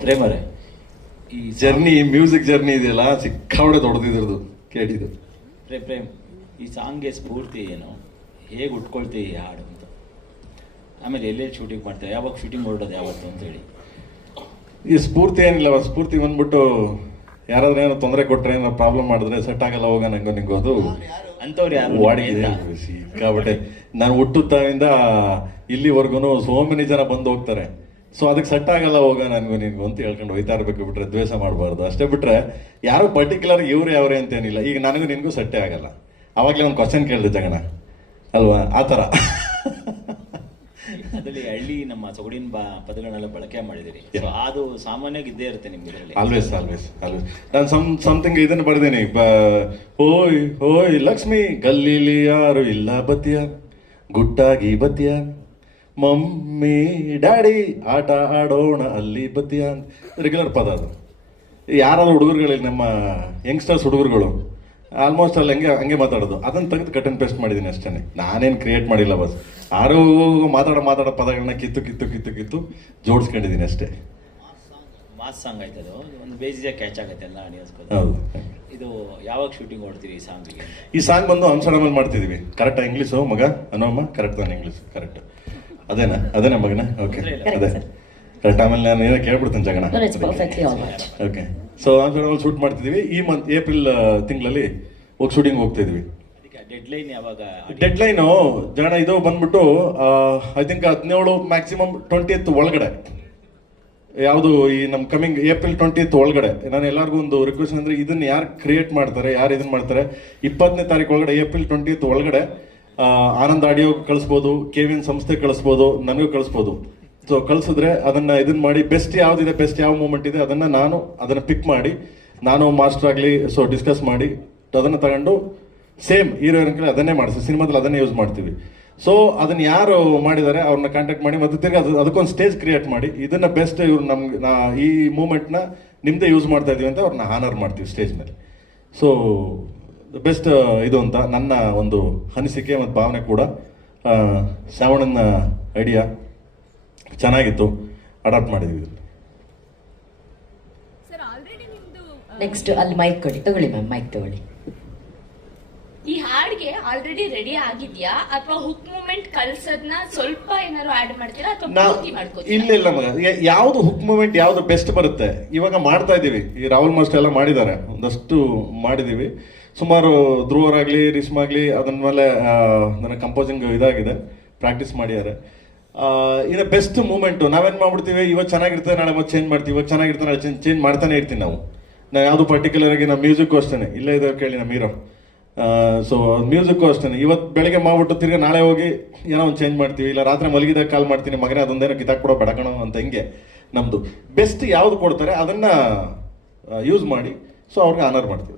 ಪ್ರೇಮರೇ ಈ journey music journey ಇದೆಯಲ್ಲ ಸಿಕ್ಕಾವಡೆ ದೊಡ್ಡದಿದ್ರದು ಕೇಳಿದ್ದು. ಪ್ರೇ ಪ್ರೇಮ್ ಈ ಸಾಂಗ್ಗೆ ಸ್ಫೂರ್ತಿ ಏನು? ಹೇಗೆ ಉಟ್ಕೊಳ್ತೀವಿ ಈ ಹಾಡು ಅಂತ? ಆಮೇಲೆ ಎಲ್ಲೆಲ್ಲಿ ಶೂಟಿಂಗ್ ಮಾಡ್ತೇವೆ ಯಾವಾಗ ಶೂಟಿಂಗ್ ಹೊರಡೋದು ಯಾವತ್ತು ಅಂತ ಹೇಳಿ. ಈ ಸ್ಫೂರ್ತಿ ಏನಿಲ್ಲ ಸ್ಫೂರ್ತಿ ಬಂದ್ಬಿಟ್ಟು ಯಾರಾದ್ರೂ ಏನೋ ತೊಂದರೆ ಕೊಟ್ಟರೆ ಏನೋ ಪ್ರಾಬ್ಲಮ್ ಮಾಡಿದ್ರೆ ಸೆಟ್ ಆಗಲ್ಲ ಹೋಗ ನಂಗೆ ನಿಂಗೋ ಅದು. ಅಂಥವ್ರು ಯಾರು ವಾಡಿಗೆ ಸಿಕ್ಕಾಬಟ್ಟೆ ನಾನು ಹುಟ್ಟುತ್ತಾವಿಂದ ಇಲ್ಲಿವರೆಗೂ ಸೋ ಮೆನಿ ಜನ ಬಂದು ಹೋಗ್ತಾರೆ. ಸೊ ಅದಕ್ಕೆ ಸೆಟ್ ಆಗಲ್ಲ ಹೋಗ ನನಗೂ ನಿನ್ಗೂ ಅಂತ ಹೇಳ್ಕೊಂಡು ಹೋಯ್ತಾ ಇರಬೇಕು. ಬಿಟ್ರೆ ದ್ವೇಷ ಮಾಡಬಾರ್ದು. ಅಷ್ಟೇ ಬಿಟ್ರೆ ಯಾರು ಪರ್ಟಿಕ್ಯುಲರ್ ಇವ್ರು ಯಾವ್ರೆ ಅಂತೇನಿಲ್ಲ ಈಗ ನನಗೂ ನಿನಗೂ ಸೆಟ್ಟೇ ಆಗಲ್ಲ. ಅವಾಗಲೇ ಒಂದು ಕ್ವಶನ್ ಕೇಳಿದೆ ಜಗಣ. ಅಲ್ವಾ? ಆ ಥರ. ಅದರಲ್ಲಿ ಹಳ್ಳಿ ನಮ್ಮ ಸೊಗಡಿನ ಬಾ ಪದಗಳನ್ನೆಲ್ಲ ಬಳಕೆ ಮಾಡಿದಿರಿ ಅದು ಸಾಮಾನ್ಯವಾಗಿ ಇದ್ದೇ ಇರುತ್ತೆ ನಿಮ್ಗೆ ಆಲ್ವೇಸ್ ಆಲ್ವೇಸ್ ಆಲ್ವೇಸ್ ನಾನು ಸಮ್ ಸಮಥಿಂಗ್ ಇದನ್ನು ಬರೆದೇನಿ. ಹೋಯ್ ಓಯ್ ಲಕ್ಷ್ಮಿ ಗಲ್ಲೀಲಿ ಯಾರು ಇಲ್ಲ ಬತ್ತಿಯ? ಗುಟ್ಟಾಗಿ ಬತ್ತಿಯ? ಮಮ್ಮಿ ಡ್ಯಾಡಿ ಆಟ ಆಡೋಣ ಅಲ್ಲಿ ಬತ್ತಿಯ ರೆಗ್ಯುಲರ್ ಪದ ಅದು. ಯಾರಾದ್ರೂ ಹುಡುಗರುಗಳಲ್ಲಿ ನಮ್ಮ ಯಂಗ್ಸ್ಟರ್ಸ್ ಹುಡುಗರುಗಳು ಆಲ್ಮೋಸ್ಟ್ ಅಲ್ಲಿ ಹಂಗೆ ಹಂಗೆ ಮಾತಾಡೋದು. ಅದನ್ನು ತೆಗೆದು ಕಟ್ ಅಂಡ್ ಪೇಸ್ಟ್ ಮಾಡಿದ್ದೀನಿ ಅಷ್ಟೇ ನಾನೇನು ಕ್ರಿಯೇಟ್ ಮಾಡಿಲ್ಲ ಬಸ್ ಯಾರೋ ಮಾತಾಡೋ ಮಾತಾಡೋ ಪದಗಳನ್ನ ಕಿತ್ತು ಕಿತ್ತು ಕಿತ್ತು ಕಿತ್ತು ಜೋಡಿಸ್ಕೊಂಡಿದ್ದೀನಿ ಅಷ್ಟೇ. ಮಾಸ್ ಸಾಂಗ್ ಆಯ್ತದು ಒಂದು ಬೇಸಿಗೆ ಕ್ಯಾಚ್ ಆಗುತ್ತೆ ಎಲ್ಲ ಹೌದು. ಇದು ಯಾವಾಗ ಶೂಟಿಂಗ್ ಹೊಡ್ತೀರಿ ಈ ಸಾಂಗಿಗೆ ಈ ಸಾಂಗ್ ಬಂದು ಅನ್ಸಡಮಲ್ ಮಾಡ್ತಿದೀವಿ. ಕರೆಕ್ಟ್ ಇಂಗ್ಲೀಷು ಮಗ? ಅನ್ನೋಮ್ಮ ಕರೆಕ್ಟ್ ತಾನೆ ಇಂಗ್ಲೀಷ್ ಕರೆಕ್ಟ್ ಅದೇನಾ? ಅದೇನಾ ಮಗನ? ಓಕೆ ಅದೇ. ಕರೆಕ್ಟ್ ಆಮೇಲೆ ನಾನು ಏನೋ ಕೇಳ್ಬಿಡ್ತೀನಿ ಜಗಣ. ಓಕೆ ಸೊ ಅನ್ಸಡಮಲ್ ಶೂಟ್ ಮಾಡ್ತಿದೀವಿ ಈ ಮಂತ್ ಏಪ್ರಿಲ್ ತಿಂಗಳಲ್ಲಿ ಹೋಗಿ ಶೂಟಿಂಗ್ ಹೋಗ್ತಾ ಇದೀವಿ. ಡೆಡ್ ಲೈನ್ ಯಾವಾಗ ಡೆಡ್ ಲೈನು ಜಗಣ ಇದು ಬಂದ್ಬಿಟ್ಟು ಐ ಥಿಂಕ್ ಹದಿನೇಳು ಮ್ಯಾಕ್ಸಿಮಮ್ ಟ್ವೆಂಟಿ ಒಳಗಡೆ. ಯಾವುದು ಈ ನಮ್ಮ ಕಮಿಂಗ್ ಏಪ್ರಿಲ್ ಟ್ವೆಂಟಿ ಒಳಗಡೆ. ನಾನು ಎಲ್ಲರಿಗೂ ಒಂದು ರಿಕ್ವೆಸ್ಟ್ ಅಂದ್ರೆ ಇದನ್ನ ಯಾರು ಕ್ರಿಯೇಟ್ ಮಾಡ್ತಾರೆ ಯಾರು ಇದನ್ನ ಮಾಡ್ತಾರೆ? ಇಪ್ಪತ್ತನೇ ತಾರೀಕು ಒಳಗಡೆ ಏಪ್ರಿಲ್ ಟ್ವೆಂಟಿ ಒಳಗಡೆ ಆನಂದ್ ಆಡಿಯೋ ಕಳಿಸ್ಬೋದು ಕೆ ವಿ ಎನ್ ಸಂಸ್ಥೆ ಕಳಿಸ್ಬೋದು, ನನಗೂ ಕಳಿಸ್ಬೋದು. ಸೊ ಕಳಿಸಿದ್ರೆ ಅದನ್ನ ಇದನ್ನ ಮಾಡಿ ಬೆಸ್ಟ್ ಯಾವ್ದಿದೆ ಬೆಸ್ಟ್ ಯಾವ ಮೂಮೆಂಟ್ ಇದೆ, ಅದನ್ನ ನಾನು ಅದನ್ನ ಪಿಕ್ ಮಾಡಿ, ನಾನು ಮಾಸ್ಟರ್ ಆಗಲಿ ಸೊ ಡಿಸ್ಕಸ್ ಮಾಡಿ ಅದನ್ನ ತಗೊಂಡು ಸೇಮ್ ಹೀರೋ ಕಡೆ ಅದನ್ನೇ ಮಾಡಿಸಿ, ಸಿನಿಮಾದಲ್ಲಿ ಅದನ್ನೇ ಯೂಸ್ ಮಾಡ್ತೀವಿ. ಸೊ ಅದನ್ನ ಯಾರು ಮಾಡಿದ್ದಾರೆ ಅವ್ರನ್ನ ಕಾಂಟ್ಯಾಕ್ಟ್ ಮಾಡಿ, ಮತ್ತೆ ತಿರ್ಗಿ ಅದು, ಅದಕ್ಕೊಂದು ಸ್ಟೇಜ್ ಕ್ರಿಯೇಟ್ ಮಾಡಿ, ಇದನ್ನ ಬೆಸ್ಟ್ ಇವ್ರು ನಮ್ಗೆ ನಾ, ಈ ಮೂಮೆಂಟ್ನ ನಿಮ್ದೇ ಯೂಸ್ ಮಾಡ್ತಾ ಇದೀವಿ ಅಂತ ಅವ್ರನ್ನ ಹಾನರ್ ಮಾಡ್ತೀವಿ ಸ್ಟೇಜ್ ಮೇಲೆ ಸೊ ಬೆಸ್ಟ್ ಇದು ಅಂತ ನನ್ನ ಒಂದು ಅನಿಸಿಕೆ ಮತ್ತು ಭಾವನೆ ಕೂಡ ಆ, ಶ್ರಾವಣನ ಐಡಿಯಾ ಚೆನ್ನಾಗಿತ್ತು. ಅಡಾಪ್ಟ್ ಮಾಡಿದ್ವಿ ನೆಕ್ಸ್ಟ್ ಅಲ್ಲಿ ಮೈಕ್ ಕೊಡಿ. ತಗೊಳ್ಳಿ ಮ್ಯಾಮ್ ಮೈಕ್ ತಗೊಳ್ಳಿ. ಈ ಹಾಡ್ಗೆ ಆಲ್ರೆಡಿ ರೆಡಿ ಆಗಿದ್ಯಾ? ಅಥವಾ ಹುಕ್ ಮೂಮೆಂಟ್ ಕಲ್ಸದ್ನ ಸ್ವಲ್ಪ ಏನಾದ್ರು ಆಡ್ ಮಾಡ್ತೀರಾ? ಅಥವಾ ಇಲ್ಲ ಇಲ್ಲ ಮಗ ಯಾವ್ದು ಹುಕ್ ಮೂಮೆಂಟ್ ಯಾವ್ದು ಬೆಸ್ಟ್ ಬರುತ್ತೆ? ಇವಾಗ ಮಾಡ್ತಾ ಇದೀವಿ ಈ ರಾಹುಲ್ ಮಾಸ್ಟರ್ ಎಲ್ಲ ಮಾಡಿದ್ದಾರೆ. ಒಂದಷ್ಟು ಮಾಡಿದ್ದೀವಿ. ಸುಮಾರು ಧ್ರುವರಾಗ್ಲಿ, ರಿಸ್ಮಾಗಲಿ ಅದನ್ನ ಮೇಲೆ ನನ್ನ ಕಂಪೋಸಿಂಗ್ ಇದಾಗಿದೆ. ಪ್ರಾಕ್ಟೀಸ್ ಮಾಡಿದ್ದಾರೆ ಇದು ಬೆಸ್ಟ್ ಮೂಮೆಂಟು ನಾವೇನು ಮಾಡ್ಬಿಡ್ತೀವಿ? ಇವಾಗ ಚೆನ್ನಾಗಿರ್ತದೆ, ನಾಳೆ ಮತ್ತೆ ಚೇಂಜ್ ಮಾಡ್ತೀವಿ. ಇವಾಗ ಚೆನ್ನಾಗಿರ್ತದೆ, ನಾಳೆ ಚೇಂಜ್ ಚೇಂಜ್ ಮಾಡ್ತಾನೆ ಇರ್ತೀನಿ ನಾವು. ನಾವು ಯಾವುದು ಪರ್ಟಿಕ್ಯುಲರ್ ಆಗಿ ನಮ್ಮ ಮ್ಯೂಸಿಕ್ಕು ಅಷ್ಟೇ ಇಲ್ಲೇ ಇದ್ದಾವೆ ಕೇಳಿ ನಮ್ಮ ಮೀರೋ. ಸೊ ಮ್ಯೂಸಿಕ್ಕು ಅಷ್ಟೇ ಇವತ್ತು ಬೆಳಗ್ಗೆ ಮಾಡ್ಬಿಟ್ಟು ತಿರ್ಗಿ ನಾಳೆ ಹೋಗಿ ಏನೋ ಒಂದು ಚೇಂಜ್ ಮಾಡ್ತೀವಿ. ಇಲ್ಲ ರಾತ್ರಿ ಮಲಗಿದಾಗ ಕಾಲ್ ಮಾಡ್ತೀನಿ. ಮಗನೇ ಅದೊಂದೇನೋ ಗಿತಾಕ್ ಕೂಡ ಬೆಡಕಣ ಅಂತ ಹಿಂಗೆ ನಮ್ಮದು ಬೆಸ್ಟ್ ಯಾವುದು ಕೊಡ್ತಾರೆ, ಅದನ್ನು ಯೂಸ್ ಮಾಡಿ. ಸೊ ಅವ್ರಿಗೆ ಆನರ್ ಮಾಡ್ತೀವಿ.